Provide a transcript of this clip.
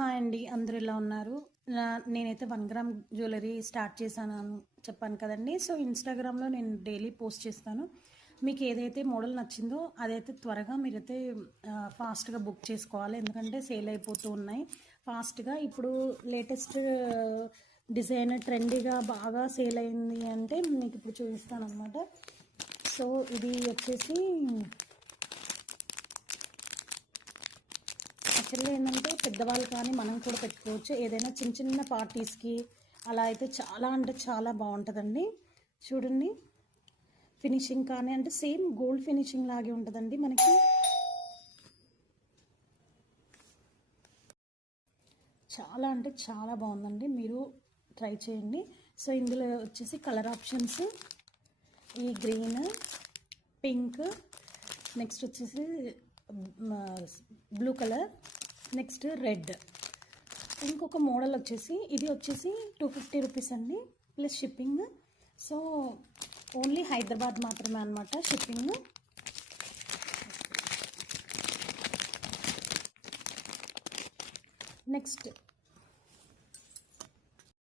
Hi అండి, అందరూ ఎలా ఉన్నారు? నేనైతే 1 గ్రామ్ జ్యువెలరీ స్టార్ట్ చేశాను చెప్పాను కదండి. సో ఇన్స్టాగ్రామ్లో నేను డైలీ పోస్ట్ చేస్తాను. మీకు ఏదైతే మోడల్ నచ్చిందో అదైతే త్వరగా మీరైతే ఫాస్ట్గా బుక్ చేసుకోవాలి, ఎందుకంటే సేల్ అయిపోతూ ఉన్నాయి ఫాస్ట్గా. ఇప్పుడు లేటెస్ట్ డిజైన్ ట్రెండీగా బాగా సేల్ అయింది అంటే మీకు ఇప్పుడు చూపిస్తాను అనమాట. సో ఇది వచ్చేసి యాక్చువల్గా ఏంటంటే పెద్దవాళ్ళు కానీ మనం కూడా పెట్టుకోవచ్చు, ఏదైనా చిన్న చిన్న పార్టీస్కి అలా అయితే చాలా అంటే చాలా బాగుంటుందండి. చూడండి ఫినిషింగ్ కానీ అంటే సేమ్ గోల్డ్ ఫినిషింగ్ లాగే ఉంటుందండి మనకి. చాలా అంటే చాలా బాగుందండి, మీరు ట్రై చేయండి. సో ఇందులో వచ్చేసి కలర్ ఆప్షన్స్ ఈ గ్రీన్, పింక్, నెక్స్ట్ వచ్చేసి బ్లూ కలర్, నెక్స్ట్ రెడ్. ఇంకొక మోడల్ వచ్చేసి ఇది వచ్చేసి 250 రూపీస్ అండి plus shipping. So only Hyderabad మాత్రమే అనమాట షిప్పింగ్. నెక్స్ట్